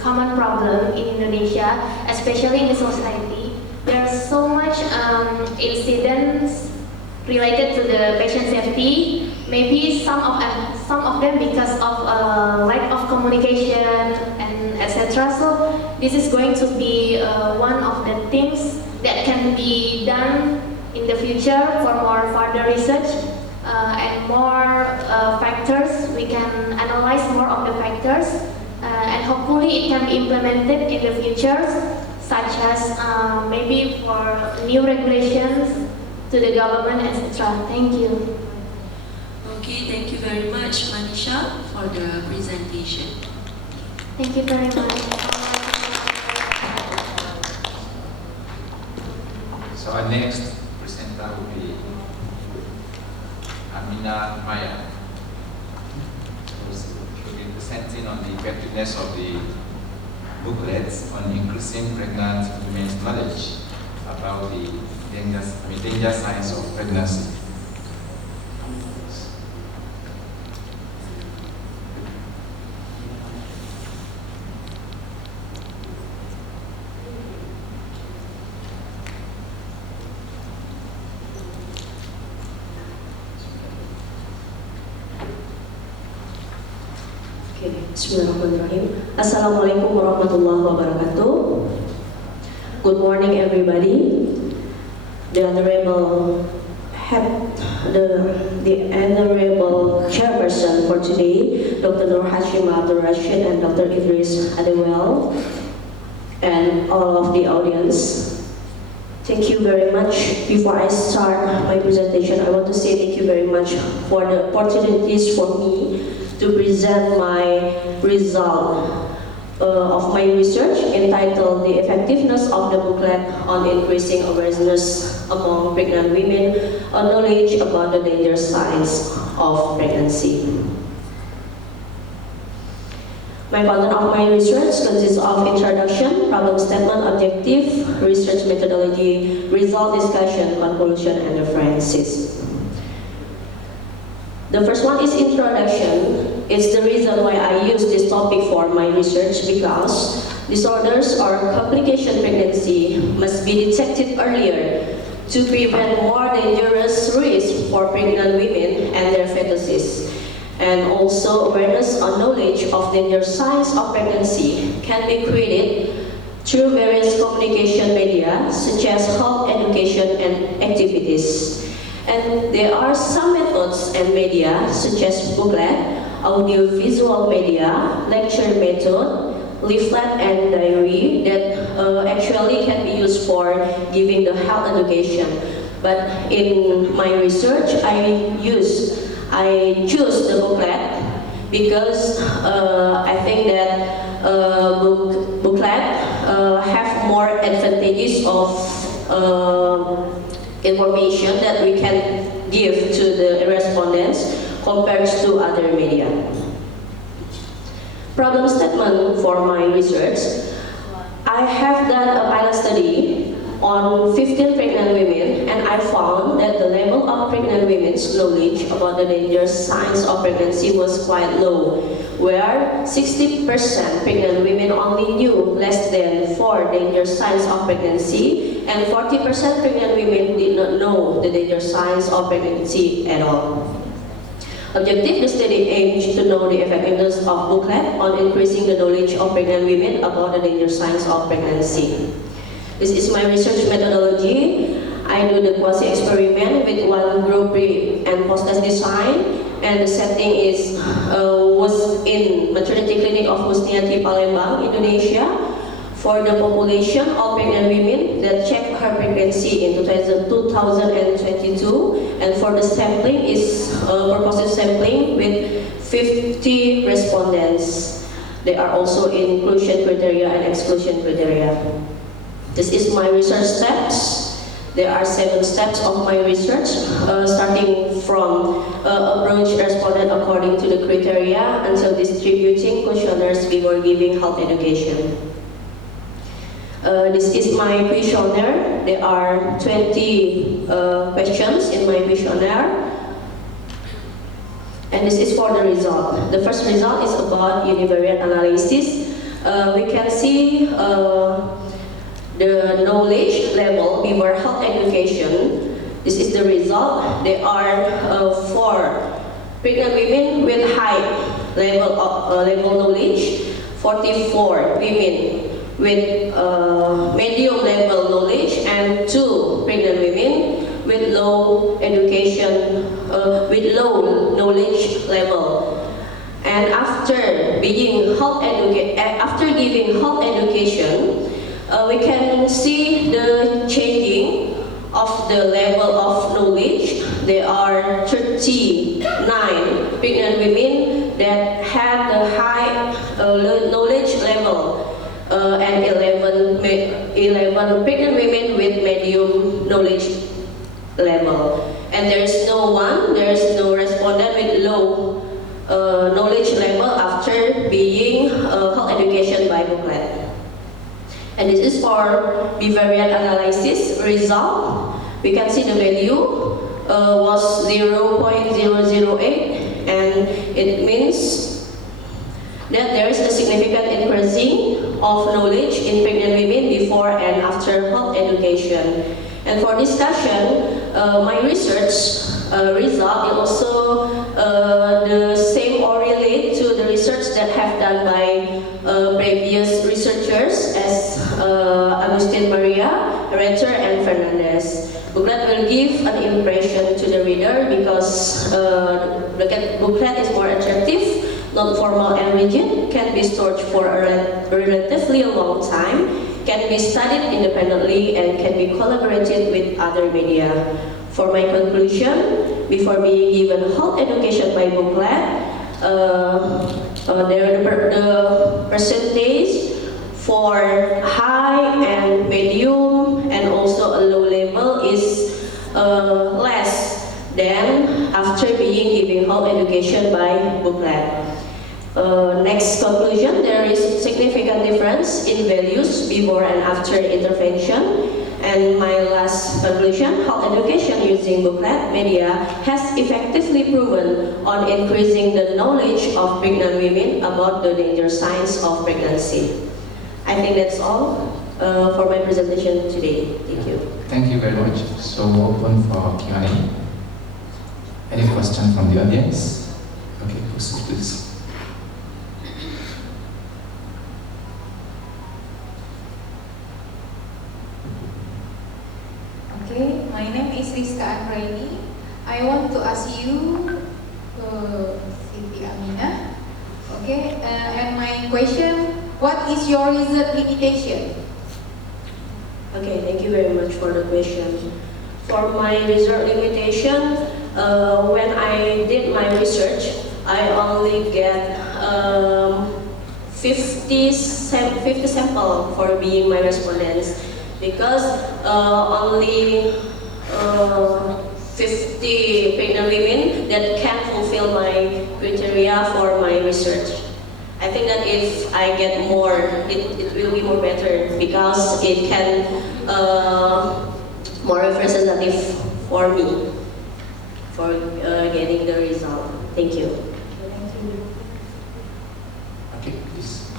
common problem in Indonesia, especially in the society. There's so much incidents related to the patient safety. Maybe some of them because of lack of communication and etc. So this is going to be one of the things that can be done in the future for more further research and more factors. We can analyze more of the factors and hopefully it can be implemented in the future, such as maybe for new regulations to the government, etc. Thank you. Okay, thank you very much, Manisha, for the presentation. Thank you very much. So our next presenter will be Amina Maya, who will be presenting on the effectiveness of the booklets on increasing pregnant women's knowledge about the danger signs of pregnancy. Bismillahirrahmanirrahim. Assalamualaikum warahmatullahi wabarakatuh. Good morning, everybody. The honorable chairperson for today, Dr. Nur Hashim Abdul Rashid and Dr. Idris Adewell, and all of the audience. Thank you very much. Before I start my presentation, I want to say thank you very much for the opportunities for me to present my result of my research entitled The Effectiveness of the Booklet on Increasing Awareness Among Pregnant Women on Knowledge about the Danger Signs of Pregnancy. My content of my research consists of introduction, problem statement, objective, research methodology, result discussion, conclusion, and references. The first one is introduction. It's the reason why I use this topic for my research, because disorders or complication pregnancy must be detected earlier to prevent more dangerous risks for pregnant women and their fetuses. And also awareness or knowledge of danger signs of pregnancy can be created through various communication media such as health education and activities. And there are some methods and media such as booklet, audio-visual media, lecture method, leaflet and diary that actually can be used for giving the health education. But in my research, I choose the booklet because I think that booklet have more advantages of information that we can give to the respondents compared to other media. Problem statement for my research. I have done a pilot study on 15 pregnant women, and I found that the level of pregnant women's knowledge about the dangerous signs of pregnancy was quite low, where 60% pregnant women only knew less than 4 dangerous signs of pregnancy, and 40% pregnant women did not know the dangerous signs of pregnancy at all. Objective, the study aims to know the effectiveness of booklet on increasing the knowledge of pregnant women about the dangerous signs of pregnancy. This is my research methodology. I do the quasi-experiment with one group pre and post-test design, and the setting was in maternity clinic of Husniati, Palembang, Indonesia, for the population of pregnant women that checked her pregnancy in 2022, and for the sampling is purposive sampling with 50 respondents. They are also in inclusion criteria and exclusion criteria. This is my research steps. There are 7 steps of my research, starting from approach respondent according to the criteria until distributing questionnaires before giving health education. This is my questionnaire. There are 20 questions in my questionnaire. And this is for the result. The first result is about univariate analysis. we can see the knowledge level before health education. This is the result. There are 4 pregnant women with high level of level knowledge, 44 women with medium level knowledge, and 2 pregnant women with low education, with low knowledge level. And after giving health education, we can see the changing of the level of knowledge. There are 39 pregnant women that have the high knowledge level, and 11 pregnant women with medium knowledge level. And there is no respondent with low knowledge level after being health education by booklet. And this is for bivariate analysis result. We can see the value was 0.008, and it means that there is a significant increasing of knowledge in pregnant women before and after health education. And for discussion, my research result is also the same or relate to the research that have done by previous researchers as Agustin Maria, Retter, and Fernandez. Booklet will give an impression to the reader because the booklet is more attractive, non-formal and rigid, can be stored for a relatively long time, can be studied independently, and can be collaborated with other media. For my conclusion, before being given health education by booklet, the percentage for high and medium and also a low level is less than after being given health education by booklet. Next conclusion, there is significant difference in values before and after intervention. And my last conclusion, health education using booklet media has effectively proven on increasing the knowledge of pregnant women about the danger signs of pregnancy. I think that's all for my presentation today. Thank you. Thank you very much. So open for Q&A. Any question from the audience? Okay, please. Okay, my name is Rizka Anraini. I want to ask you, Siti Aminah. Okay, and my question, what is your result limitation? Okay, thank you very much for the question. For my result limitation, when I did my research, I only get 50 samples for being my respondents, because only 50 pregnant women that can fulfill my criteria for my research. I think that if I get more, it will be more better because it can more representative for me for getting the result. Thank you. Okay, please.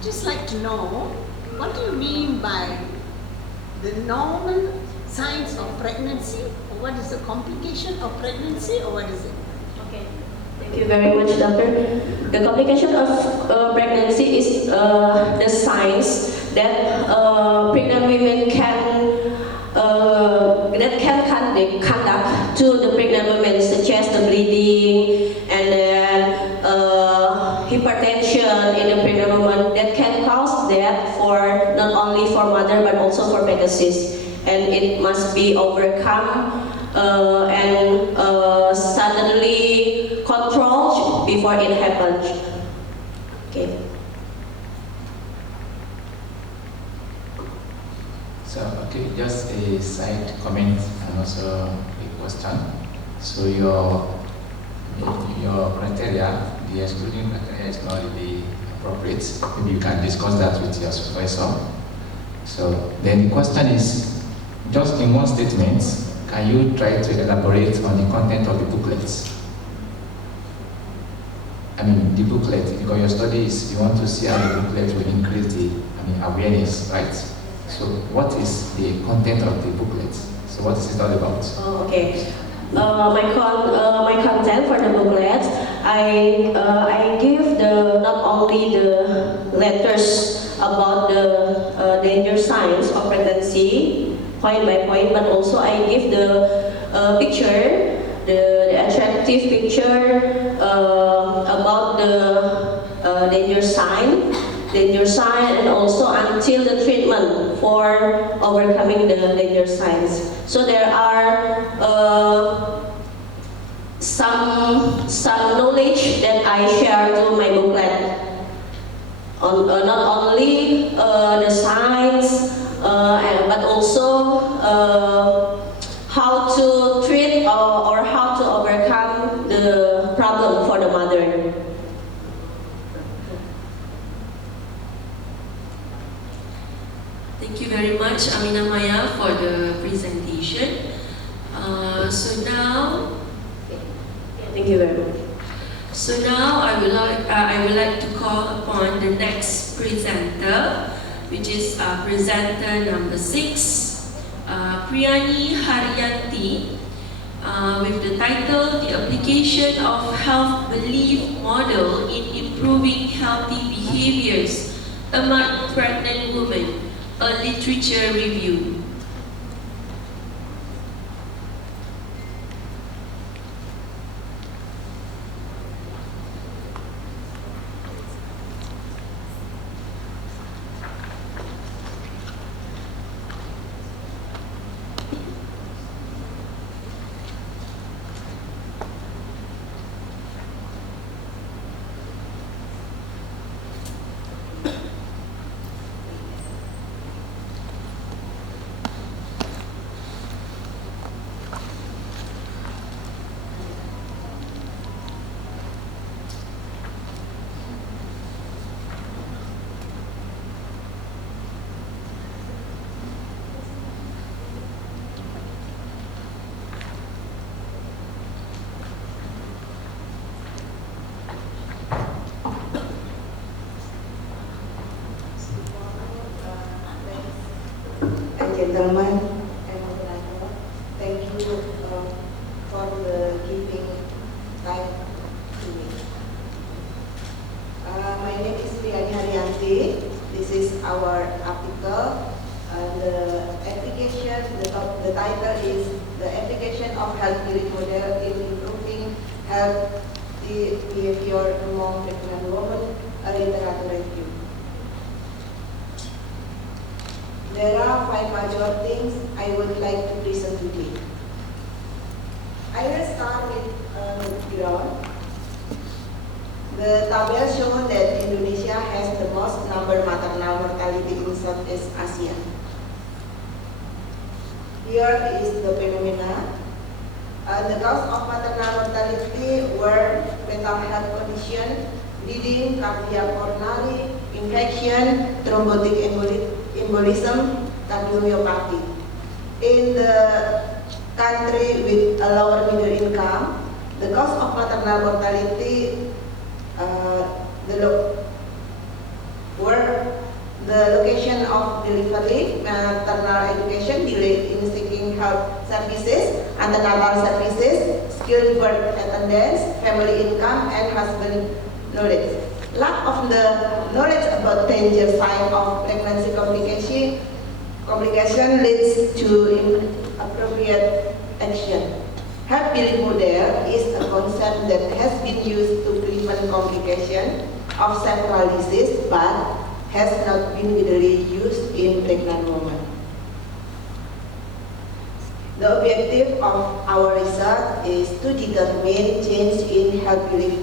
Just like to know, what do you mean by the normal signs of pregnancy, or what is the complication of pregnancy, or what is it? Okay, thank you very much, doctor. The complication of pregnancy is the signs that pregnant women can conduct to the pregnant women, such as the bleeding and then hypertension in the pregnant woman that can cause death for not only for mother but also for fetuses, and it must be overcome and suddenly controlled before it happens. Okay. So, okay, just a side comment and also a question. So your criteria, the excluding criteria is not really appropriate. Maybe you can discuss that with your supervisor. So then the question is, just in one statement, can you try to elaborate on the content of the booklets? I the booklet, because your study is, you want to see how the booklet will increase the, awareness, right? So what is the content of the booklet? So what is it all about? Oh, okay. My content for the booklet, I give not only the letters about the danger signs of pregnancy point by point, but also I give the picture, the attractive picture about the danger sign, and also until the treatment for overcoming the danger signs. So there are some knowledge that I share to my booklet on not only the signs but also how to treat or how to overcome the problem for the mother. Thank you very much, Amina Maya, for the presentation. So now, Thank you very much. So now I would like to call upon the next presenter, which is presenter number 6, Priyani Haryanti, with the title "The Application of Health Belief Model in Improving Healthy Behaviors Among Pregnant Women, a Literature Review." Gentlemen and moderator, thank you for the giving time to me. My name is Priyani Haryanti. This is our article. The application, the title is "The Application of Health Belief Model in Improving Healthy Behavior Among Pregnant Women, a Literature Review." There are 5 major things I would like to present today. I will start with background. The table shows that Indonesia has the most number maternal mortality in Southeast Asia. Here is the phenomena. The cause of maternal mortality were fetal health condition, bleeding, cardiac coronary, infection, thrombotic embolism, cardiomyopathy. In the country with a lower middle income, the cause of maternal mortality were the location of delivery, maternal education, delay in seeking health services, antenatal services, skilled birth attendance, family income, and husband knowledge. Lack of the knowledge about danger sign of pregnancy complication leads to inappropriate action. Health belief model is a concept that has been used to prevent complication of several diseases, but has not been widely used in pregnant women. The objective of our research is to determine change in health belief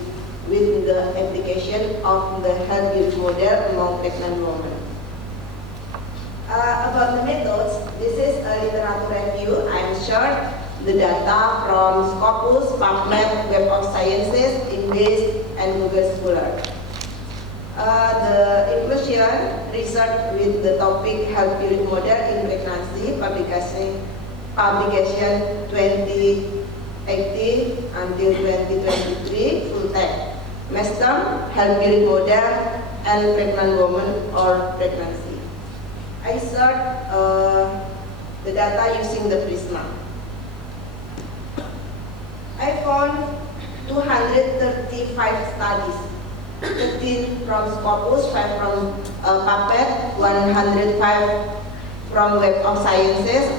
with the application of the health belief model among pregnant women. About the methods, this is a literature review. I am sure the data from Scopus, PubMed, Web of Sciences, English, and Google Scholar. The inclusion research with the topic health belief model in pregnancy, publication 2018 until 2023, full text. Mestem, health building model, and pregnant woman or pregnancy. I searched the data using the Prisma. I found 235 studies, 13 from Scopus, 5 from PubMed, 105 from Web of Sciences,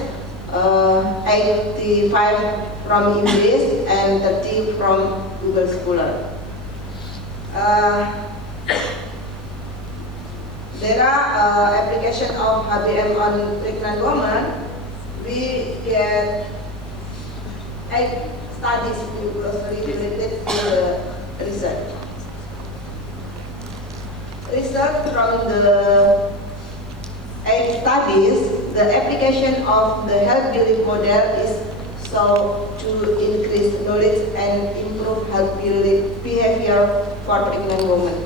85 from English, and 30 from Google Scholar. There are application of HBM on pregnant women. We get 8 studies closely related to the research. Research from the 8 studies, the application of the health building model is so to increase knowledge and improve health building behavior for pregnant women.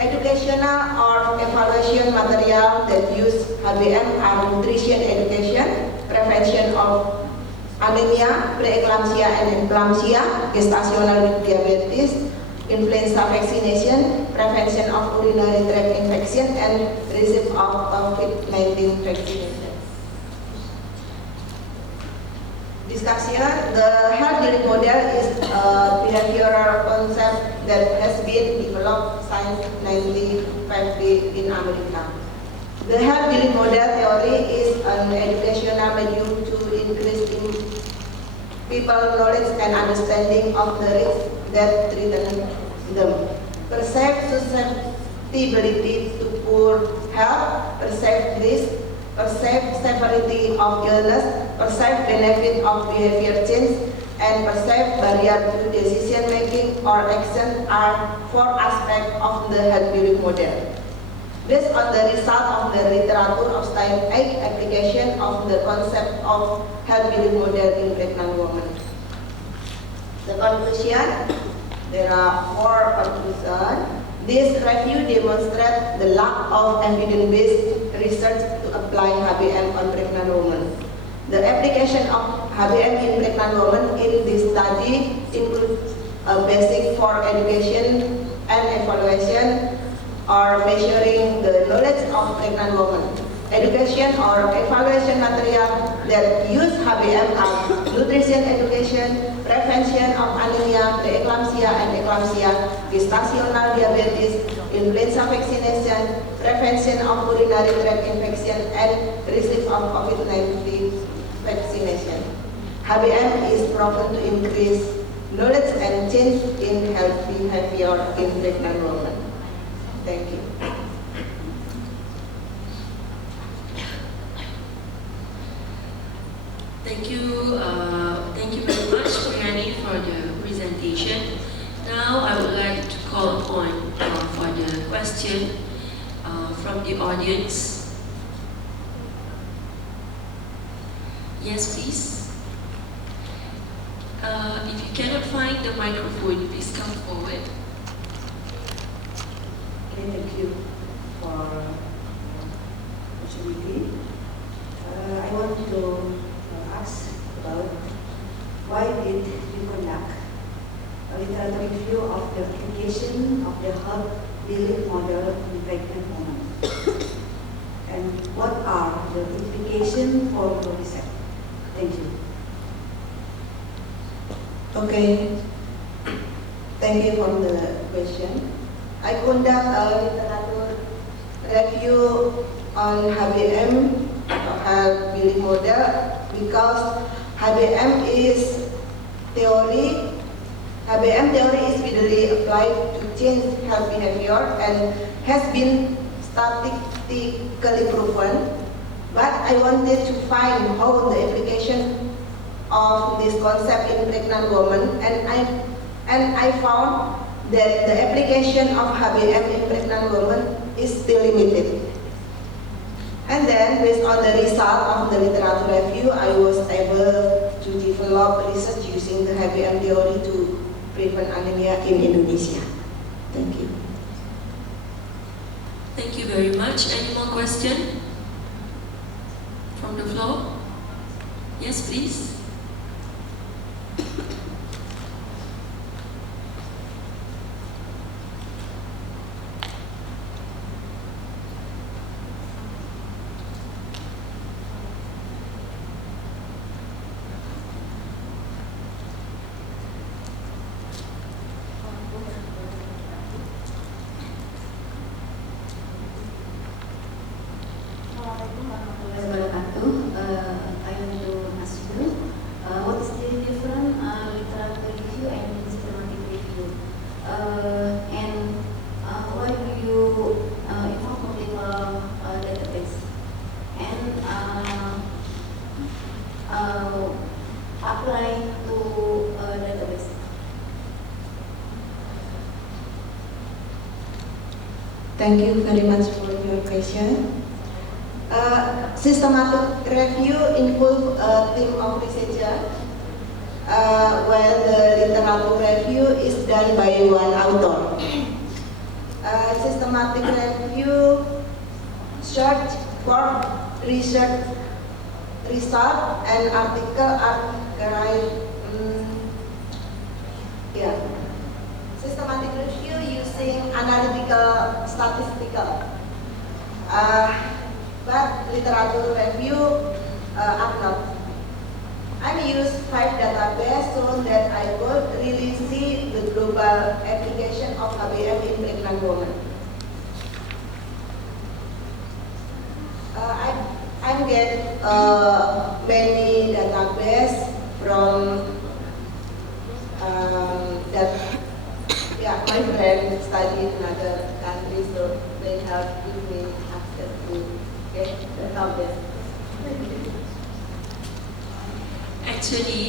Educational or evaluation material that use HBM are nutrition education, prevention of anemia, preeclampsia and eclampsia, gestational diabetes, influenza vaccination, prevention of urinary tract infection, and receipt of COVID-19 vaccination. Discussion: the health building model is a behavioral concept that has been developed since 1950 in America. The health building model theory is an educational medium to increase in people's knowledge and understanding of the risks that threaten them. Perceived susceptibility to poor health, perceived risk, perceived severity of illness, perceived benefit of behavior change, and perceived barrier to decision making or action are 4 aspects of the health building model. Based on the result of the literature of scientific application of the concept of health building model in pregnant women. The conclusion: there are 4 conclusions. This review demonstrates the lack of evidence-based research to apply HBM on pregnant women. The application of HBM in pregnant women in this study includes a basic for education and evaluation or measuring the knowledge of pregnant women. Education or evaluation material that use HBM are nutrition education, prevention of anemia, preeclampsia and eclampsia, gestational diabetes, influenza vaccination, prevention of urinary tract infection, and receipt of COVID-19 vaccination. HBM is proven to increase knowledge and change in health behavior in pregnant women. Thank you. Thank you very much, Priani, for the presentation. Now I would like to call upon for the question from the audience. Yes, please. If you cannot find the microphone, please come forward. Thank you for the opportunity. I want to ask about why did you conduct a literature review of the application of the health building model in pregnant women, and what are the implications for your research? Thank you. Okay. Thank you for the question. I conduct a literature review on HBM, health building model, because HBM is theory. HBM theory is widely applied to change health behavior and has been statistically proven. But I wanted to find how the application of this concept in pregnant women, and I found that the application of HBM in pregnant women is still limited. And then, based on the result of the literature review, I was able to develop research using the HBM theory to prevent anemia in Indonesia. Thank you. Thank you very much. Any more questions from the floor? Yes, please. Thank you very much for your question. Systematic review involves a team of researchers, while the literature review is done by one author. Systematic review search for research result and article archive. Systematic review using analytical statistical, but literature review are not. I use 5 databases so that I could really see the global application of HBM in pregnant women. I get many databases from my friends study in other countries, so they have given me access to get the database. Actually,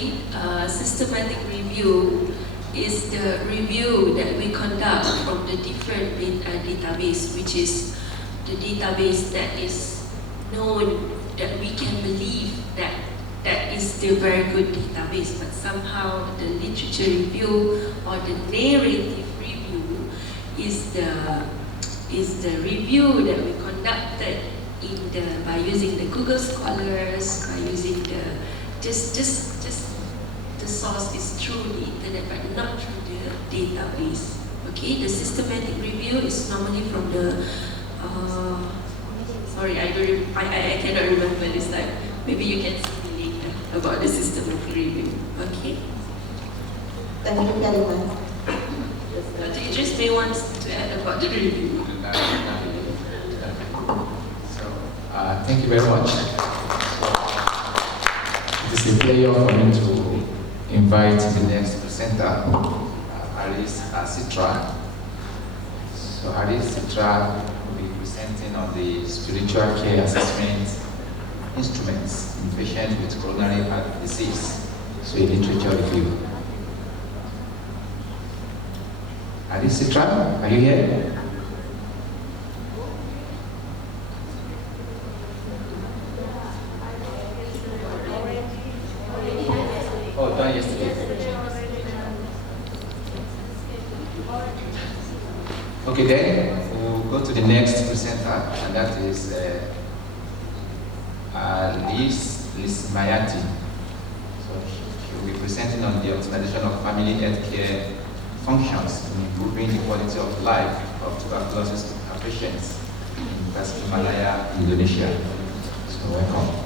systematic review is the review that we conduct from the different database, which is the database that is known, that we can believe that that is the very good database, but somehow the literature review or the narrative review is the review that we conducted by using the Google Scholars, by using the just the source is through the internet, but not through the database. Okay, the systematic review is normally from the sorry, I cannot remember this time. Maybe you can see me later about the systematic review. Okay. Thank you very much. Dr. Idris may want to add about the review. So, thank you very much. It is a pleasure for me to invite the next presenter, Aris Citra. So Aris Citra will be presenting on the spiritual care assessment instruments in patients with coronary heart disease. So a literature review. Aris Citra, are you here? Oh, done yesterday. Okay, then we'll go to the next presenter, and that is Liz Mayati. So she will be presenting on the optimization of family health care functions in improving the quality of life of tuberculosis patients in Malaya, Indonesia. So welcome.